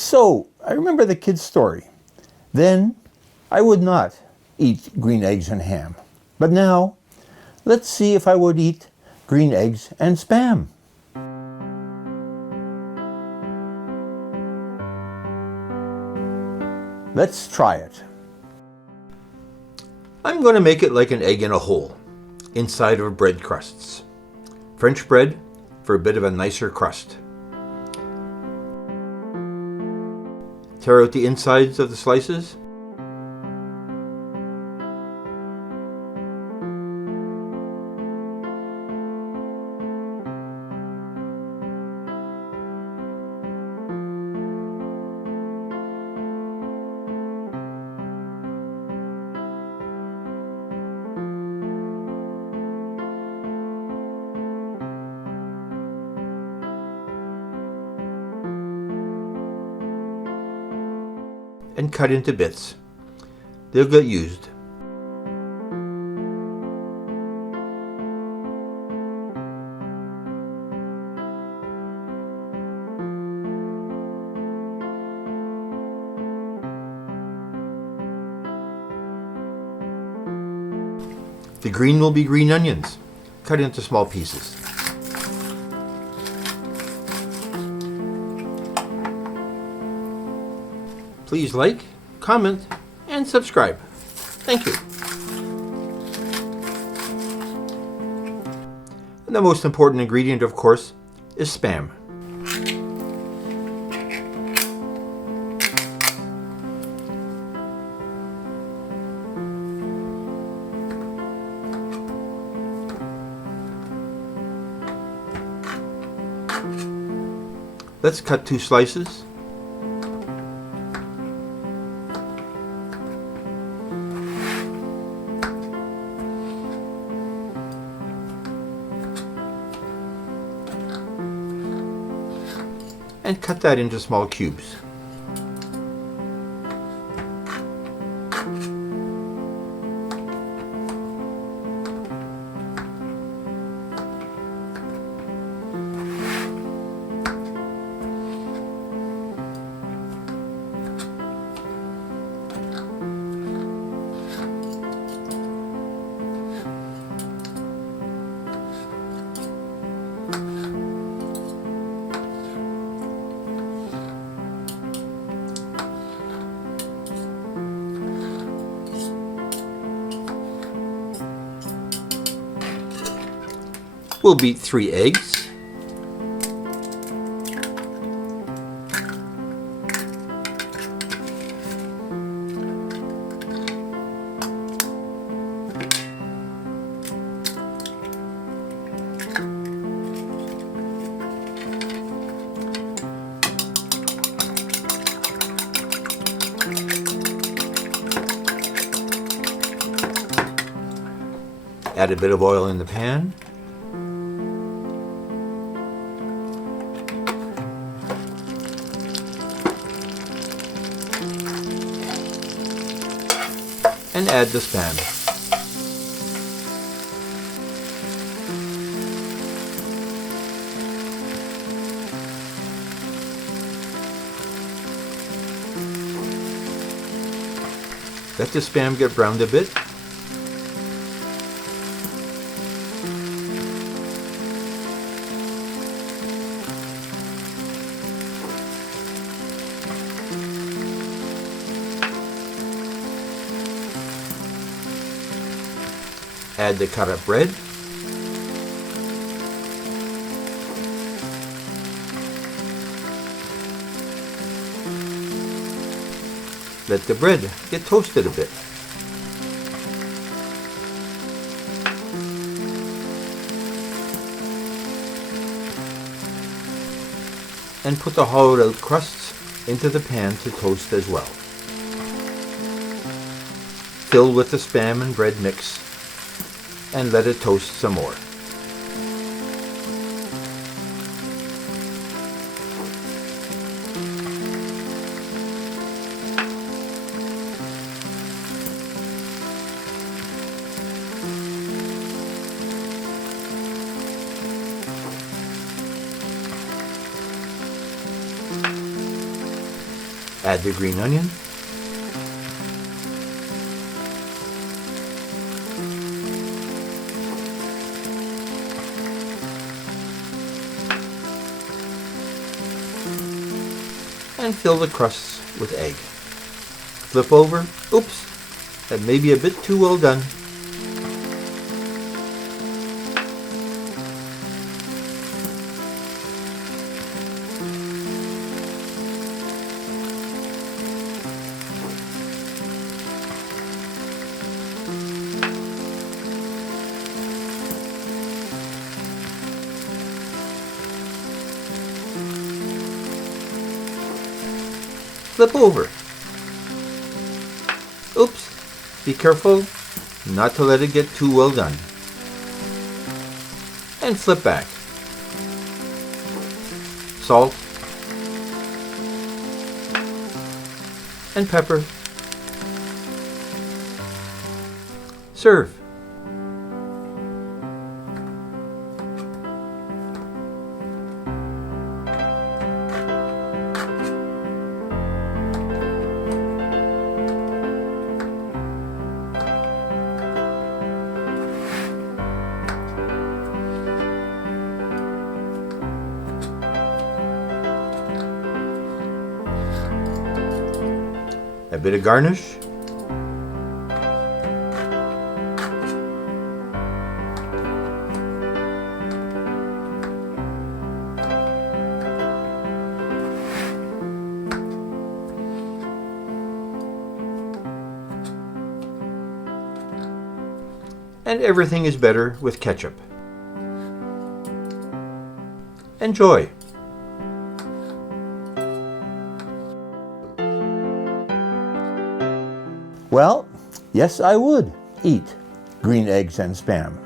So, I remember the kid's story. Then, I would not eat green eggs and ham. But now, let's see if I would eat green eggs and Spam. Let's try it. I'm going to make it like an egg in a hole, inside of bread crusts. French bread for a bit of a nicer crust. Tear out the insides of the slices. And cut into bits. They'll get used. The green will be green onions, cut into small pieces. Please like, comment, and subscribe. Thank you. And the most important ingredient, of course, is Spam. Let's cut 2 slices. And cut that into small cubes. We'll beat 3 eggs. Add a bit of oil in the pan. And add the Spam. Let the Spam get browned a bit. Add the cut up bread. Let the bread get toasted a bit. And put the hollowed out crusts into the pan to toast as well. Fill with the Spam and bread mix and let it toast some more. Add the green onion. And fill the crusts with egg. Flip over. Oops, that may be a bit too well done. Flip over. Oops, be careful not to let it get too well done. And flip back. Salt and pepper. Serve. A bit of garnish. And everything is better with ketchup. Enjoy! Well, yes, I would eat green eggs and Spam.